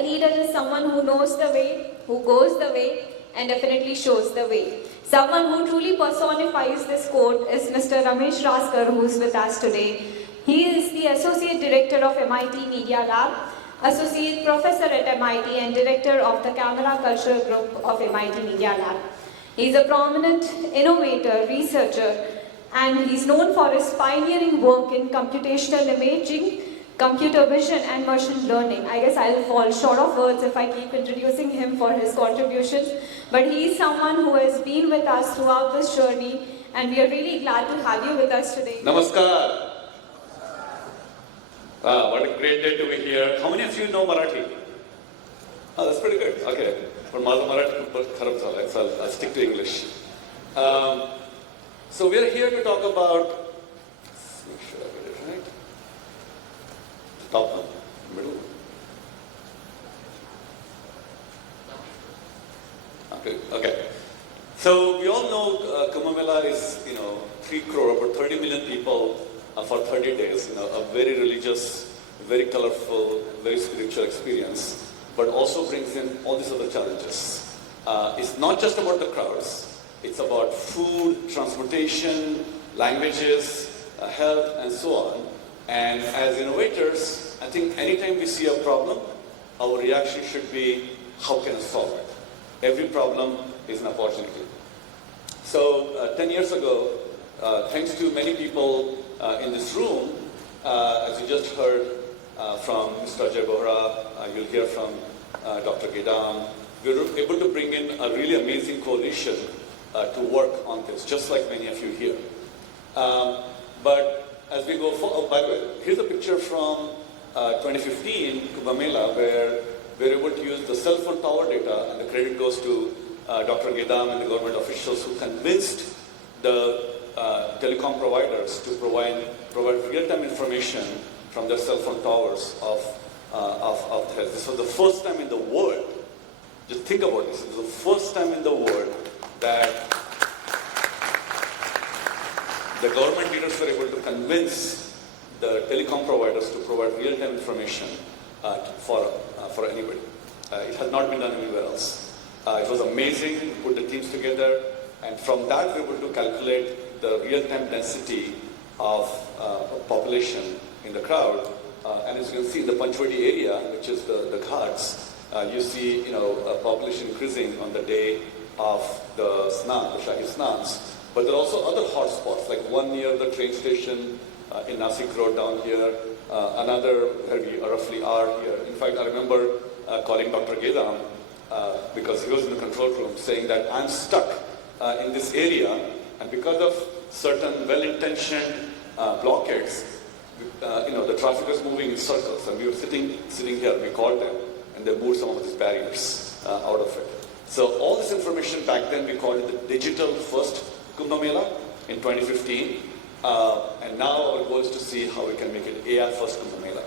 A leader is someone who knows the way, who goes the way, and definitely shows the way. Someone who truly personifies this quote is Mr. Ramesh Raskar, who is with us today. He is the Associate Director of MIT Media Lab, Associate Professor at MIT and Director of the Camera Cultural Group of MIT Media Lab. He is a prominent innovator, researcher, and he's known for his pioneering work in computational imaging, computer vision and machine learning. I guess I'll fall short of words if I keep introducing him for his contributions, but he is someone who has been with us throughout this journey, and we are really glad to have you with us today. Namaskar. Wow, what a great day to be here. How many of you know Marathi? Oh, that's pretty good. Okay. But माझा मराठी खूप खराब झालाय, so I'll stick to English. So we are here to talk about, let's make sure I get it right. Top one, middle. Okay. So we all know Kumbh Mela is, 3 crore, about 30 million people for 30 days. A very religious, very colorful, very spiritual experience, but also brings in all these other challenges. It's not just about the crowds. It's about food, transportation, languages, health, and so on. And as innovators, I think anytime we see a problem, our reaction should be, how can I solve it? Every problem is an opportunity. So 10 years ago, thanks to many people in this room, as you just heard from Mr. Ajay Bohra, you'll hear from Dr. Gedam, we were able to bring in a really amazing coalition to work on this, just like many of you here. But as we go forward, by the way, here's a picture from 2015 Kumbh Mela, where we're able to use the cell phone tower data, and the credit goes to Dr. Gedam and the government officials who convinced the telecom providers to provide real-time information from their cell phone towers of health. This was the first time in the world, just think about this, it was the first time in the world that the government leaders were able to convince the telecom providers to provide real-time information for anybody. It has not been done anywhere else. It was amazing. We put the teams together, and from that we were able to calculate the real-time density of population in the crowd. And as you can see in the Panchvati area, which is the Ghats, you see a population increasing on the day of the Snan, the Shahi Snans. But there are also other hotspots, like one near the train station in Nasik Road down here, another where we roughly are here. In fact, I remember calling Dr. Gedam because he was in the control room saying that I'm stuck in this area, and because of certain well-intentioned blockades, the traffic was moving in circles, and we were sitting here, we called them, and they moved some of these barriers out of it. So all this information back then, we called it the digital first Kumbh Mela in 2015, and now our goal is to see how we can make it AI first Kumbh Mela.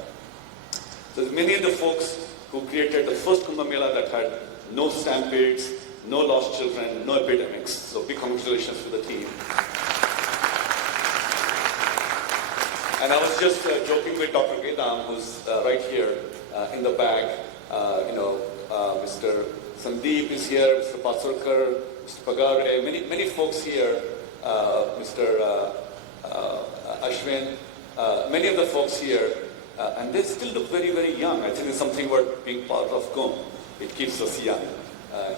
So many of the folks who created the first Kumbh Mela that had no stampedes, no lost children, no epidemics. So big congratulations to the team. And I was just joking with Dr. Gedam, who's right here in the back. Mr. Sandeep is here, Mr. Pasurkar, Mr. Pagare, many folks here, Mr. Ashwin, many of the folks here, and they still look very, very young. I think it's something about being part of Kumbh. It keeps us young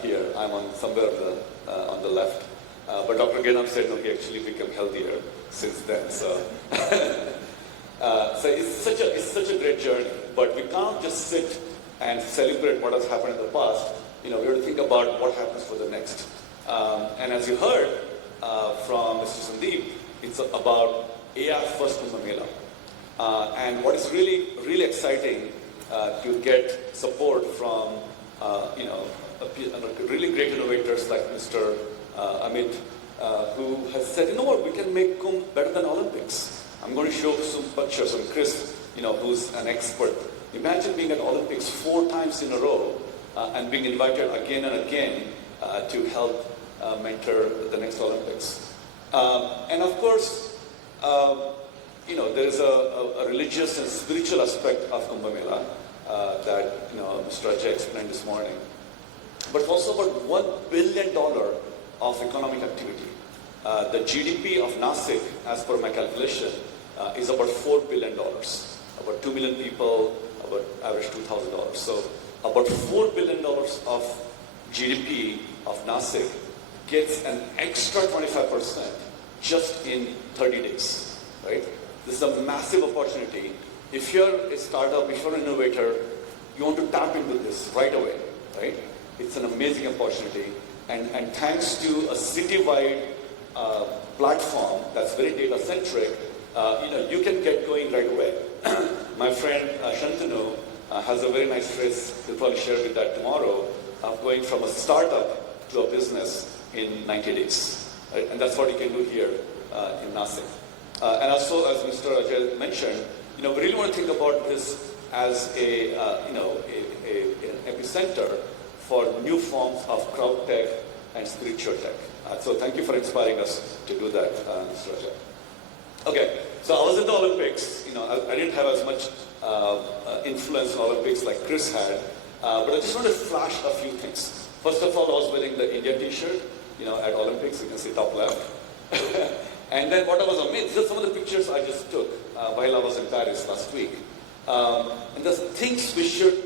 here. I'm on somewhere on the left. But Dr. Gedam said, no, he actually became healthier since then. So, so it's such a great journey. But we can't just sit and celebrate what has happened in the past. We have to think about what happens for the next. And as you heard from Mr. Sandeep, it's about AI first Kumbh Mela. And what is really, really exciting to get support from, really great innovators like Mr. Amit, who has said, you know what, we can make Kumbh better than Olympics. I'm going to show some pictures of Chris, who's an expert. Imagine being at Olympics 4 times in a row and being invited again and again to help mentor the next Olympics. And of course, there is a religious and spiritual aspect of Kumbh Mela. that Mr. Ajay explained this morning. But it's also about $1 billion of economic activity. The GDP of Nasik, as per my calculation, is about $4 billion. About 2 million people, about average $2,000. So about $4 billion of GDP of Nasik gets an extra 25% just in 30 days, right? This is a massive opportunity. If you're a startup, if you're an innovator, you want to tap into this right away, right? It's an amazing opportunity. And thanks to a city-wide platform that's very data-centric, you can get going right away. My friend Shantanu has a very nice phrase, he'll probably share with that tomorrow, of going from a startup to a business in 90 days. Right? And that's what you can do here in Nasik. And also, as Mr. Ajay mentioned, we really want to think about this as an epicenter for new forms of crowd tech and spiritual tech. So thank you for inspiring us to do that, Mr. Ajay. Okay, so I was in the Olympics. I didn't have as much influence in Olympics like Chris had, but I just want to flash a few things. First of all, I was wearing the India t-shirt, at Olympics. You can see top left. And then what I was amazed, these are some of the pictures I just took while I was in Paris last week. And the things we should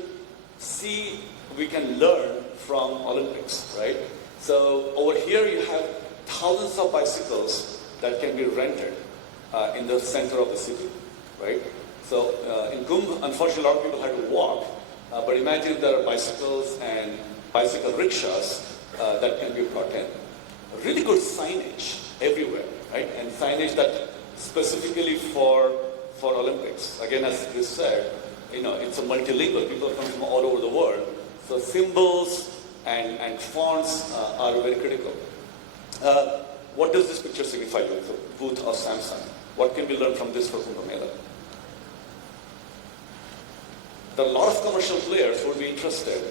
see, we can learn from Olympics, right? So over here you have thousands of bicycles that can be rented in the center of the city, right? So in Kumbh, unfortunately, a lot of people had to walk, but imagine if there are bicycles and bicycle rickshaws that can be brought in. Really good signage everywhere, right? And signage that specifically for Olympics. Again, as Chris said, it's a multilingual. People come from all over the world. So symbols and fonts are very critical. What does this picture signify to the booth of Samsung? What can we learn from this for Kumbh Mela? There are a lot of commercial players who would be interested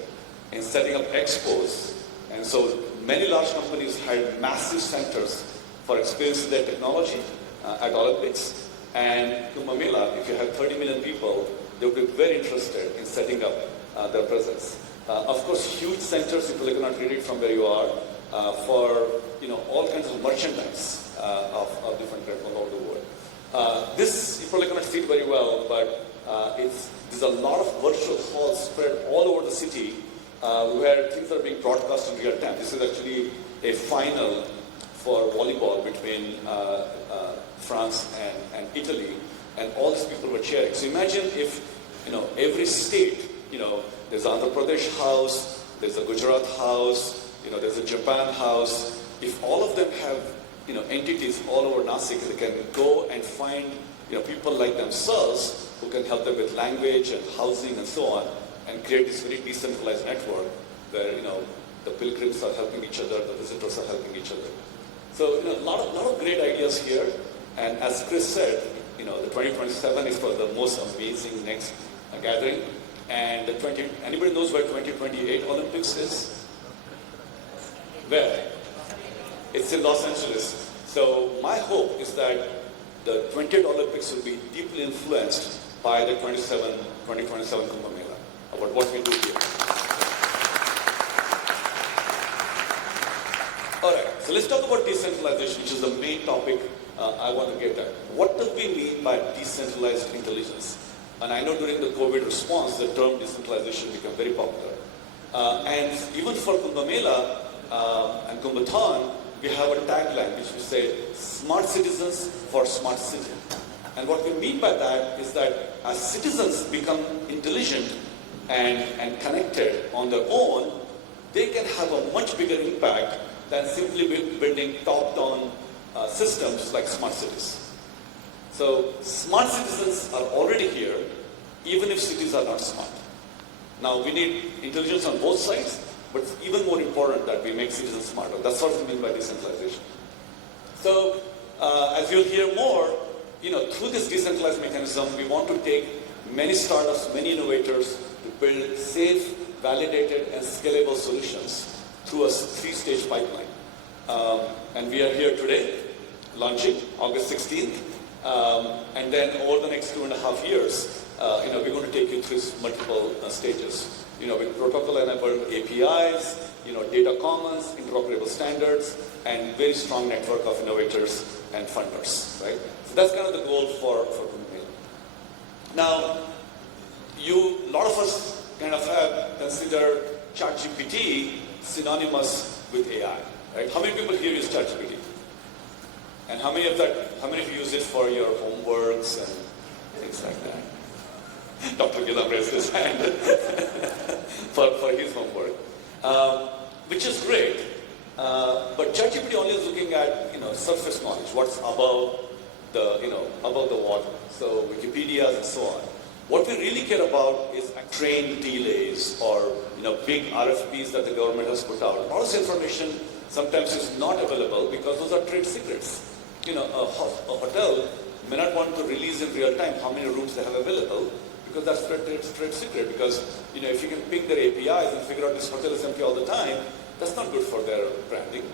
in setting up expos. And so many large companies had massive centers for experiencing their technology at Olympics. And Kumbh Mela, if you have 30 million people, they would be very interested in setting up their presence. Of course, huge centers, people cannot read it from where you are, for all kinds of merchandise of different kinds all over the world. This, you probably cannot see it very well, but there's a lot of virtual halls spread all over the city where things are being broadcast in real time. This is actually a final for volleyball between France and Italy, and all these people were cheering. So imagine if, every state, there's an Andhra Pradesh house, there's a Gujarat house, there's a Japan house. If all of them have, entities all over Nasik, they can go and find, people like themselves who can help them with language and housing and so on, and create this very decentralized network where, the pilgrims are helping each other, the visitors are helping each other. So, a lot of great ideas here. And as Chris said, the 2027 is for the most amazing next gathering. And anybody knows where 2028 Olympics is? Where? It's in Los Angeles. So my hope is that the 28th Olympics will be deeply influenced by the 2027 Kumbh Mela, about what we do here. All right, so let's talk about decentralization, which is the main topic I want to get at. What do we mean by decentralized intelligence? And I know during the COVID response, the term decentralization became very popular. And even for Kumbh Mela and Kumbhathon, we have a tagline which we say, smart citizens for smart city. And what we mean by that is that as citizens become intelligent and connected on their own, they can have a much bigger impact than simply building top-down systems like smart cities. So smart citizens are already here, even if cities are not smart. Now we need intelligence on both sides, but it's even more important that we make citizens smarter. That's what we mean by decentralization. So as you'll hear more, through this decentralized mechanism, we want to take many startups, many innovators to build safe, validated, and scalable solutions through a 3-stage pipeline. And we are here today, launching August 16th. And then over the next 2.5 years, we're going to take you through multiple stages. With protocol-enabled APIs, data commons, interoperable standards, and very strong network of innovators and funders, right? So that's kind of the goal for Kumbh Mela. Now, a lot of us kind of have considered ChatGPT synonymous with AI, right? How many people here use ChatGPT? And how many of you use it for your homeworks and things like that? Dr. Gilam raised his hand for his homework, which is great. But ChatGPT only is looking at surface knowledge, what's above the water. So Wikipedia and so on. What we really care about is train delays or big RFPs that the government has put out. All this information sometimes is not available because those are trade secrets. A hotel may not want to release in real time how many rooms they have available because that's trade secret. Because if you can pick their APIs and figure out this hotel is empty all the time, that's not good for their branding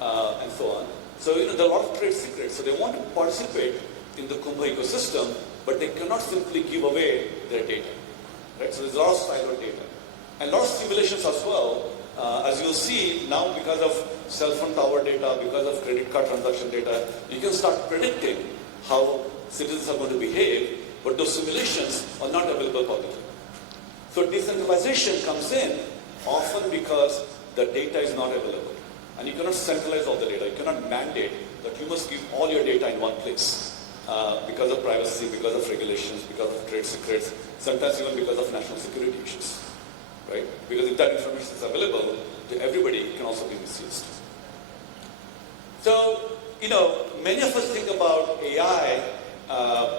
and so on. So there are a lot of trade secrets. So they want to participate in the Kumbh ecosystem, but they cannot simply give away their data. Right? So there's a lot of siloed data. And a lot of simulations as well. As you'll see now, because of cell phone tower data, because of credit card transaction data, you can start predicting how citizens are going to behave, but those simulations are not available publicly. So decentralization comes in often because the data is not available. And you cannot centralize all the data. You cannot mandate that you must give all your data in one place because of privacy, because of regulations, because of trade secrets, sometimes even because of national security issues. Right? Because if that information is available to everybody, it can also be misused. So, many of us think about AI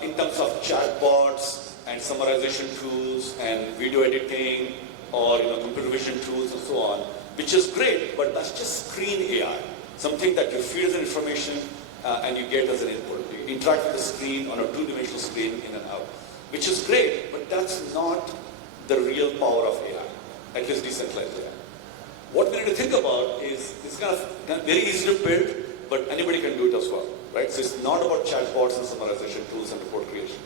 in terms of chatbots and summarization tools and video editing or computer vision tools and so on, which is great, but that's just screen AI. Something that you feed as an information and you get as an input. You interact with the screen on a two-dimensional screen in and out, which is great, but that's not the real power of AI, at least decentralized AI. What we need to think about is it's kind of very easy to build, but anybody can do it as well, right? So it's not about chatbots and summarization tools and report creation.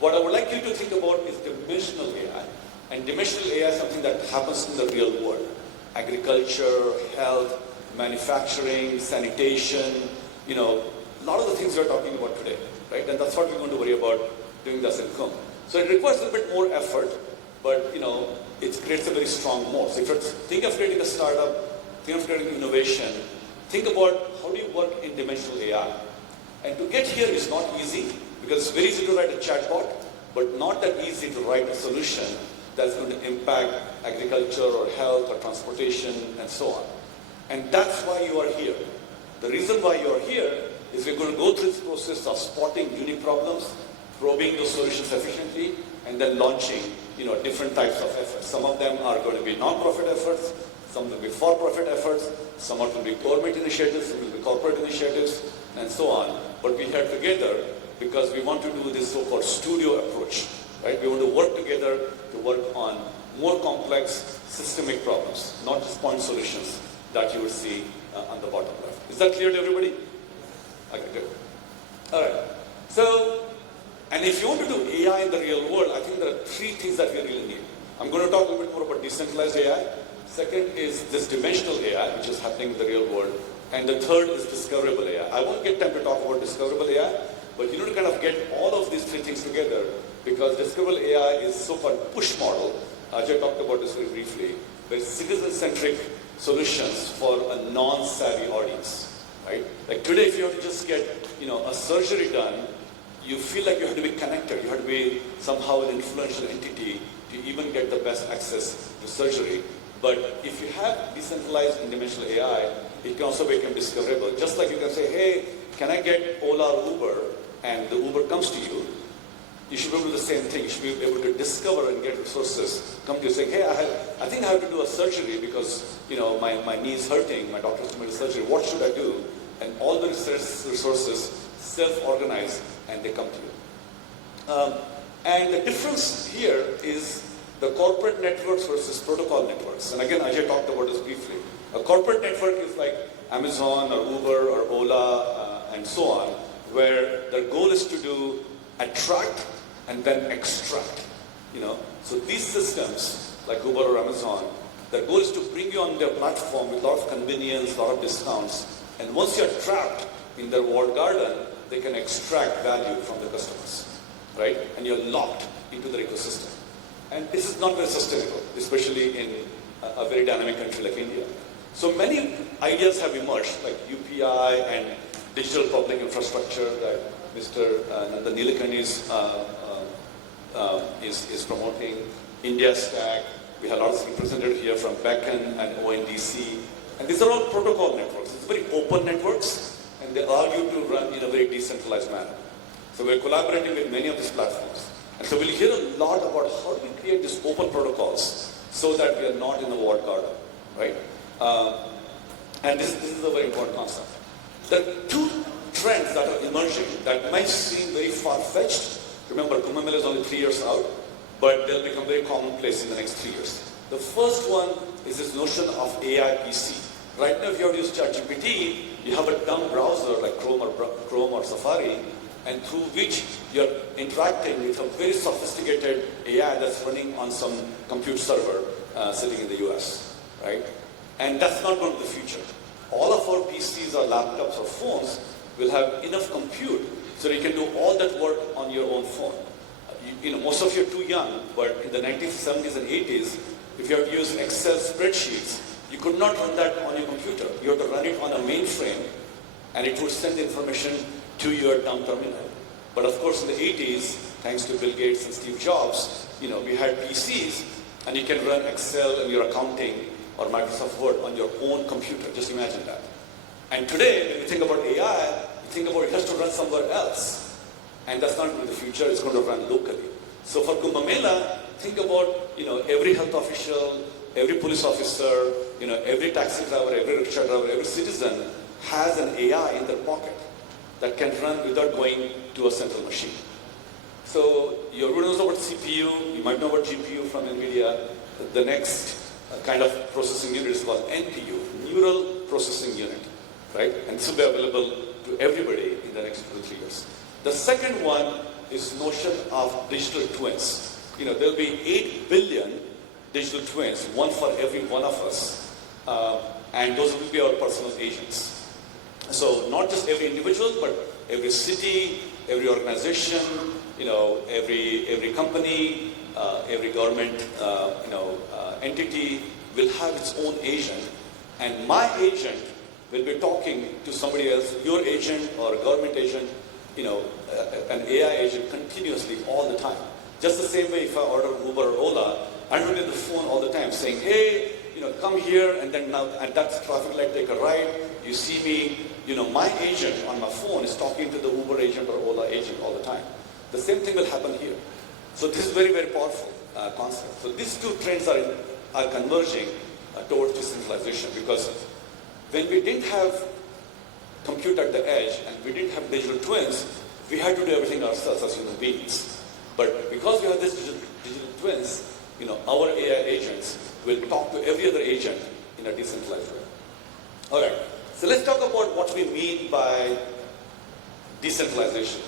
What I would like you to think about is dimensional AI. And dimensional AI is something that happens in the real world. Agriculture, health, manufacturing, sanitation, a lot of the things we're talking about today, right? And that's what we're going to worry about doing this in Kumbh. So it requires a bit more effort, but it creates a very strong moat. So if you think of creating a startup, think of creating innovation, think about how do you work in dimensional AI. And to get here is not easy, because it's very easy to write a chatbot, but not that easy to write a solution that's going to impact agriculture or health or transportation and so on. And that's why you are here. The reason why you are here is we're going to go through this process of spotting unique problems, probing those solutions efficiently, and then launching different types of efforts. Some of them are going to be non-profit efforts, some will be for-profit efforts, some will be government initiatives, some will be corporate initiatives, and so on. But we are together because we want to do this so-called studio approach. Right? We want to work together to work on more complex systemic problems, not just point solutions that you would see on the bottom left. Is that clear to everybody? Okay, good. All right. So, and if you want to do AI in the real world, I think there are three things that we really need. I'm going to talk a little bit more about decentralized AI. Second is this dimensional AI, which is happening in the real world. And the third is discoverable AI. I won't get time to talk about discoverable AI, but you need to kind of get all of these three things together, because discoverable AI is so-called push model. Ajay talked about this very briefly, where citizen-centric solutions for a non-savvy audience, right? Like today, if you have to just get, a surgery done, you feel like you have to be connected. You have to be somehow an influential entity to even get the best access to surgery. But if you have decentralized and dimensional AI, it can also become discoverable. Just like you can say, hey, can I get Ola or Uber? And the Uber comes to you. You should be able to do the same thing. You should be able to discover and get resources. Come to you saying, hey, I think I have to do a surgery because my knee is hurting. My doctor's doing a surgery. What should I do? And all the resources self-organize and they come to you. And the difference here is the corporate networks versus protocol networks. And again, Ajay talked about this briefly. A corporate network is like Amazon or Uber or Ola and so on, where their goal is to attract and then extract. So these systems, like Uber or Amazon, their goal is to bring you on their platform with a lot of convenience, a lot of discounts, and once you're trapped in their walled garden, they can extract value from the customers, right? And you're locked into their ecosystem. And this is not very sustainable, especially in a very dynamic country like India. So many ideas have emerged, like UPI and digital public infrastructure that Mr. Nandan Nilekani is promoting, India Stack. We have a lot of represented here from Beacon and ONDC. And these are all protocol networks. It's very open networks, and they allow you to run in a very decentralized manner. So we're collaborating with many of these platforms. And so we'll hear a lot about how do we create these open protocols so that we are not in the walled garden, right? And this is a very important concept. There are two trends that are emerging that might seem very far-fetched. Remember, Kumbh Mela is only 3 years out, but they'll become very commonplace in the next 3 years. The first one is this notion of AI PC. Right now, if you have to use ChatGPT, you have a dumb browser like Chrome or Safari, and through which you're interacting with a very sophisticated AI that's running on some compute server sitting in the US, right? And that's not going to be the future. All of our PCs or laptops or phones will have enough compute so you can do all that work on your own phone. Most of you are too young, but in the 1970s and 80s, if you have to use Excel spreadsheets, you could not run that on your computer. You have to run it on a mainframe, and it would send the information to your dumb terminal. But of course, in the 80s, thanks to Bill Gates and Steve Jobs, we had PCs, and you can run Excel and your accounting or Microsoft Word on your own computer. Just imagine that. And today, when you think about AI, you think about it has to run somewhere else. And that's not in the future, it's going to run locally. So for Kumbh Mela, think about every health official, every police officer, every taxi driver, every rickshaw driver, every citizen has an AI in their pocket that can run without going to a central machine. So everyone knows about CPU, you might know about GPU from NVIDIA. The next kind of processing unit is called NPU, Neural Processing Unit, right? And this will be available to everybody in the next 2 to 3 years. The second one is notion of digital twins. There'll be 8 billion digital twins, one for every one of us, and those will be our personal agents. So not just every individual, but every city, every organization, every company, every government, entity will have its own agent, and my agent will be talking to somebody else, your agent or a government agent, an AI agent continuously all the time. Just the same way if I order Uber or Ola, I'm on the phone all the time saying, hey, come here, and then now at that traffic light, take a ride. You see me, my agent on my phone is talking to the Uber agent or Ola agent all the time. The same thing will happen here. So this is very, very powerful concept. So these two trends are converging towards decentralization, because when we didn't have compute at the edge and we didn't have digital twins, we had to do everything ourselves as human beings. But because we have these digital twins, our AI agents will talk to every other agent in a decentralized way. All right, so let's talk about what we mean by decentralization.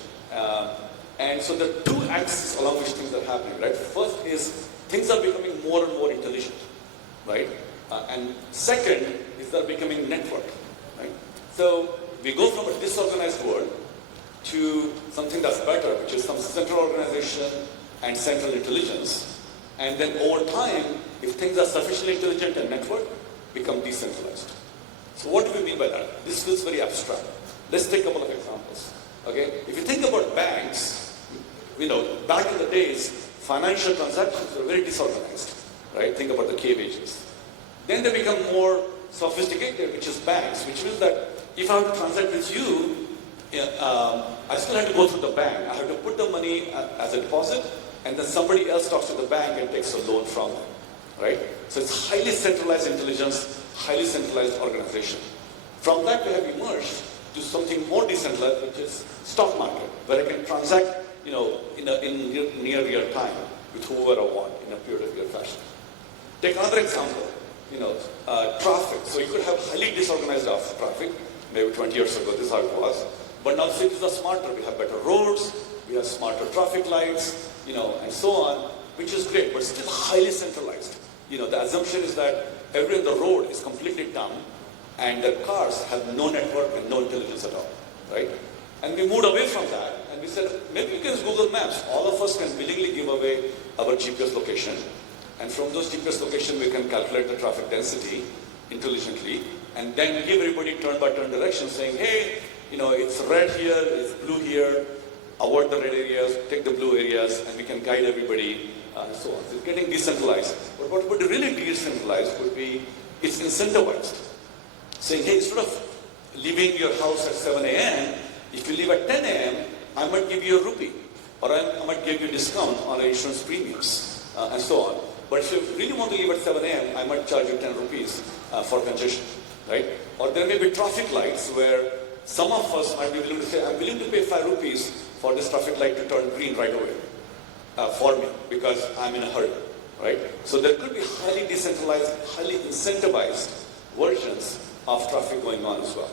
And so there are two axes along which things are happening, right? First is things are becoming more and more intelligent, right? And second is they're becoming networked, right? So we go from a disorganized world to something that's better, which is some central organization and central intelligence. And then over time, if things are sufficiently intelligent and networked, become decentralized. So what do we mean by that? This feels very abstract. Let's take a couple of examples. Okay? If you think about banks, back in the days, financial transactions were very disorganized, right? Think about the cave ages. Then they become more sophisticated, which is banks, which means that if I have to transact with you, I still have to go through the bank. I have to put the money as a deposit, and then somebody else talks to the bank and takes a loan from them, right? So it's highly centralized intelligence, highly centralized organization. From that, we have emerged to something more decentralized, which is stock market, where I can transact, in near real time with whoever I want in a peer-to-peer fashion. Take another example, traffic. So you could have highly disorganized traffic. Maybe 20 years ago, this is how it was. But now cities are smarter. We have better roads, we have smart smarter traffic lights, and so on, which is great, but still highly centralized. The assumption is that everyone on the road is completely dumb, and the cars have no network and no intelligence at all, right? And we moved away from that, and we said, maybe we can use Google Maps. All of us can willingly give away our GPS location, and from those GPS location, we can calculate the traffic density intelligently, and then give everybody turn-by-turn directions saying, hey, it's red here, it's blue here, avoid the red areas, take the blue areas, and we can guide everybody, and so on. So it's getting decentralized. But what would really be decentralized would be, it's incentivized. Saying, hey, instead of leaving your house at 7 a.m., if you leave at 10 a.m., I might give you a rupee, or I might give you a discount on the insurance premiums, and so on. But if you really want to leave at 7 a.m., I might charge you 10 rupees for congestion, right? Or there may be traffic lights where some of us might be willing to say, I'm willing to pay 5 rupees for this traffic light to turn green right away for me because I'm in a hurry, right? So there could be highly decentralized, highly incentivized versions of traffic going on as well,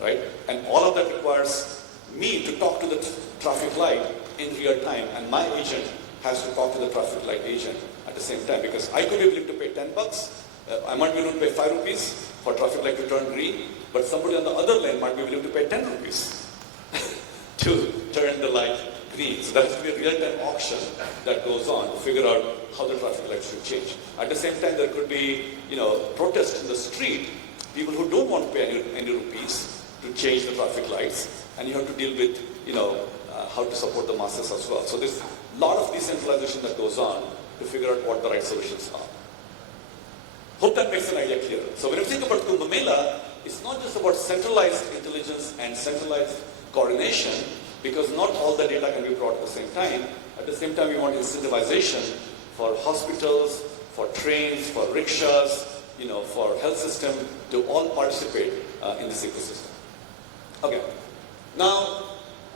right? And all of that requires me to talk to the traffic light in real time, and my agent has to talk to the traffic light agent at the same time, because I could be willing to pay 10 bucks, I might be willing to pay 5 rupees for traffic light to turn green, but somebody on the other lane might be willing to pay 10 rupees to turn the light green. So there has to be a real-time auction that goes on to figure out how the traffic lights should change. At the same time, there could be, protests in the street, people who don't want to pay any rupees to change the traffic lights, and you have to deal with, how to support the masses as well. So there's a lot of decentralization that goes on to figure out what the right solutions are. Hope that makes an idea clear. So when you think about Kumbh Mela, it's not just about centralized intelligence and centralized coordination, because not all the data can be brought at the same time. At the same time, we want incentivization for hospitals, for trains, for rickshaws, for health system to all participate in this ecosystem. Okay. Now,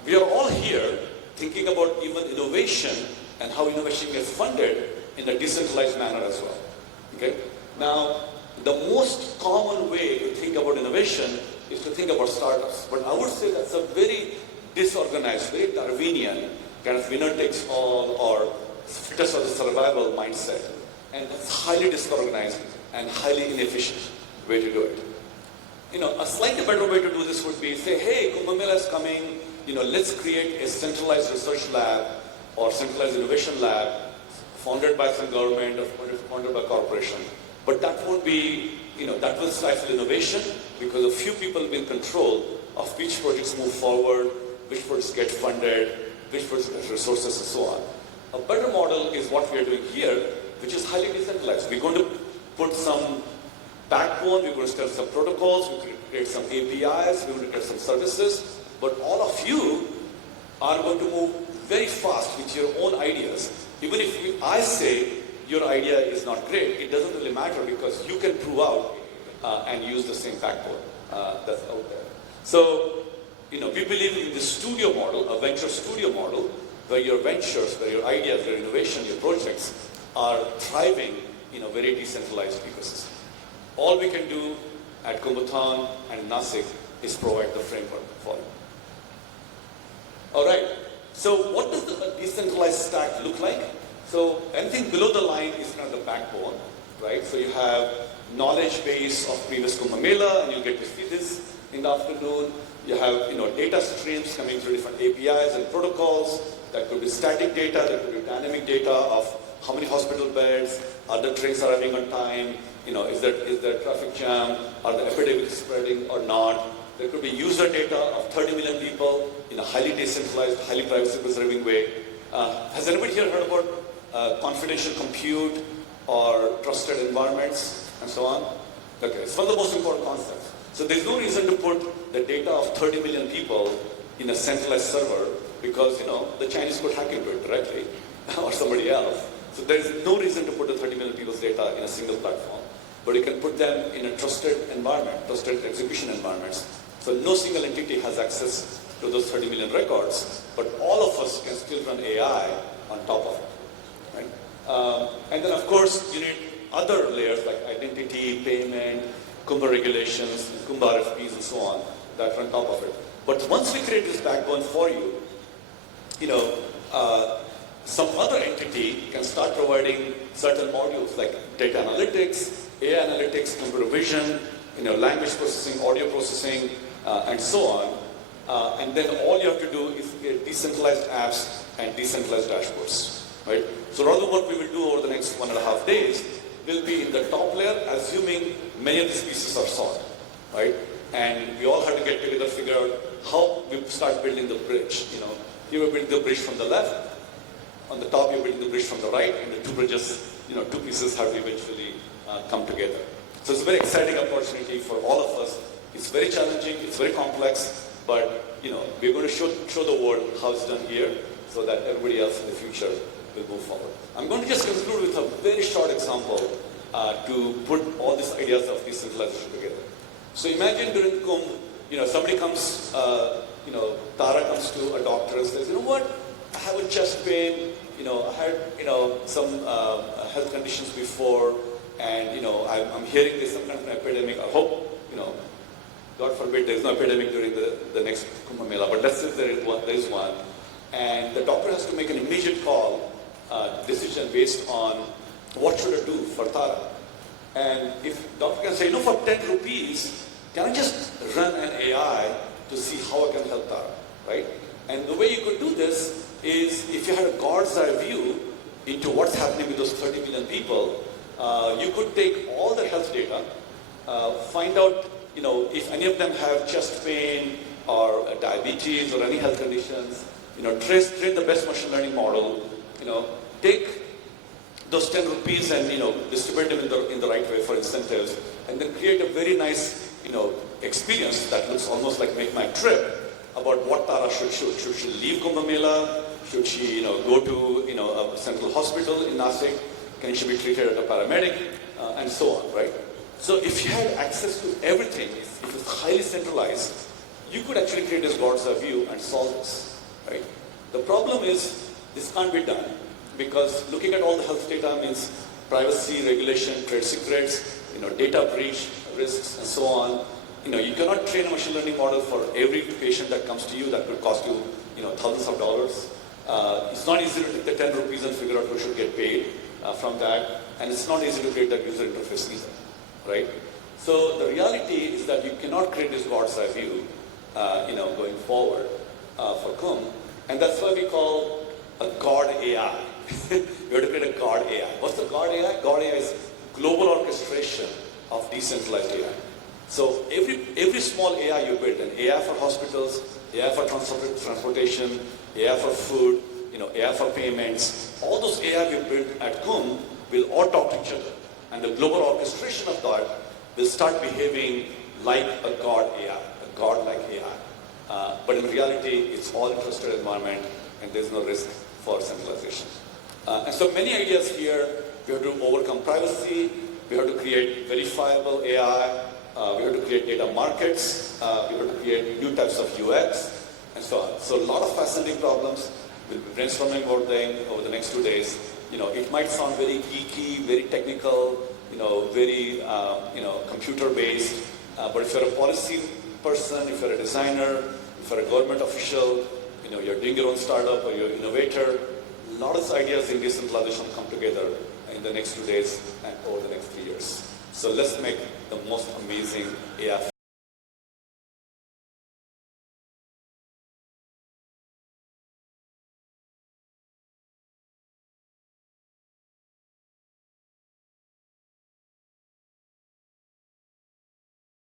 we are all here thinking about even innovation and how innovation gets funded in a decentralized manner as well. Okay? Now, the most common way to think about innovation is to think about startups. But I would say that's a very disorganized, very Darwinian kind of winner takes all or fittest of the survival mindset. And that's highly disorganized and highly inefficient way to do it. A slightly better way to do this would be say, hey, Kumbh Mela is coming, let's create a centralized research lab or centralized innovation lab funded by some government or funded by corporation. But that won't be, that will stifle innovation because a few people will be in control of which projects move forward, which projects get funded, which projects get resources, and so on. A better model is what we are doing here, which is highly decentralized. We're going to put some backbone, we're going to set some protocols, we're going to create some APIs, we're going to create some services, but all of you are going to move very fast with your own ideas. Even if I say your idea is not great, it doesn't really matter because you can prove out and use the same backbone that's out there. So, we believe in the studio model, a venture studio model, where your ventures, where your ideas, your innovation, your projects are thriving in a very decentralized ecosystem. All we can do at Kumbhathon and Nasik is provide the framework for you. All right. So what does the decentralized stack look like? So anything below the line is kind of the backbone, right? So you have knowledge base of previous Kumbh Mela, and you get to see this in the afternoon. You have data streams coming through different APIs and protocols. That could be static data, that could be dynamic data of how many hospital beds, are the trains arriving on time, is there traffic jam, are the epidemics spreading or not. There could be user data of 30 million people in a highly decentralized, highly privacy-preserving way. Has anybody here heard about confidential compute or trusted environments and so on? Okay, it's one of the most important concepts. So there's no reason to put the data of 30 million people in a centralized server because, the Chinese could hack into it directly or somebody else. So there's no reason to put the 30 million people's data in a single platform. But you can put them in a trusted environment, trusted execution environments. So no single entity has access to those 30 million records, but all of us can still run AI on top of it. Right? And then, of course, you need other layers like identity, payment, Kumbh regulations, Kumbh RFPs, and so on that run on top of it. But once we create this backbone for you, some other entity can start providing certain modules like data analytics, AI analytics, computer vision, language processing, audio processing, and so on. And then all you have to do is get decentralized apps and decentralized dashboards, right? So rather what we will do over the next 1.5 days will be in the top layer, assuming many of these pieces are solved, right? And we all have to get together, figure out how we start building the bridge. You will build the bridge from the left. On the top, you're building the bridge from the right, and the two bridges, two pieces have to eventually come together. So it's a very exciting opportunity for all of us. It's very challenging, it's very complex, but we're going to show the world how it's done here, so that everybody else in the future will move forward. I'm going to just conclude with a very short example to put all these ideas of decentralization together. So imagine during Kumbh, somebody comes, Tara comes to a doctor and says, what? I have a chest pain, I had, some health conditions before, and, I'm hearing there's some kind of an epidemic. I hope, God forbid there's no epidemic during the next Kumbh Mela, but let's say there is one. And the doctor has to make an immediate call, decision based on what should I do for Tara. And if doctor can say, for 10 rupees, can I just run an AI to see how I can help Tara, right? And the way you could do this is if you had a God's eye view into what's happening with those 30 million people, you could take all their health data, find out, if any of them have chest pain or diabetes or any health conditions, train the best machine learning model, take those 10 rupees and, distribute them in the right way for incentives, and then create a very nice, experience that looks almost like Make My Trip about what Tara should. Should she leave Kumbh Mela? Should she, go to, a central hospital in Nasik? Can she be treated as a paramedic? And so on, right? So if you had access to everything, if it was highly centralized, you could actually create this God's eye view and solve this, right? The problem is, this can't be done because looking at all the health data means privacy, regulation, trade secrets, data breach risks, and so on. You cannot train a machine learning model for every patient that comes to you. That could cost you, thousands of dollars. It's not easy to take the 10 rupees and figure out who should get paid from that. And it's not easy to create that user interface either, right? So the reality is that you cannot create this God's eye view, going forward for Kumbh. And that's why we call a God AI. We have to create a God AI. What's the God AI? God AI is global orchestration of decentralized AI. So every small AI you build, an AI for hospitals, AI for transportation, AI for food, AI for payments, all those AI we built at Kumbh will all talk to each other. And the global orchestration of that will start behaving like a God AI, a God-like AI. But in reality, it's all trusted environment and there's no risk for centralization. And so many ideas here. We have to overcome privacy, we have to create verifiable AI, we have to create data markets, we have to create new types of UX, and so on. So a lot of fascinating problems. We'll be brainstorming about them over the next 2 days. It might sound very geeky, very technical, very computer-based, but if you're a policy person, if you're a designer, if you're a government official, you're doing your own startup or you're an innovator, a lot of ideas in decentralization come together in the next 2 days and over the next 3 years. So let's make the most amazing AI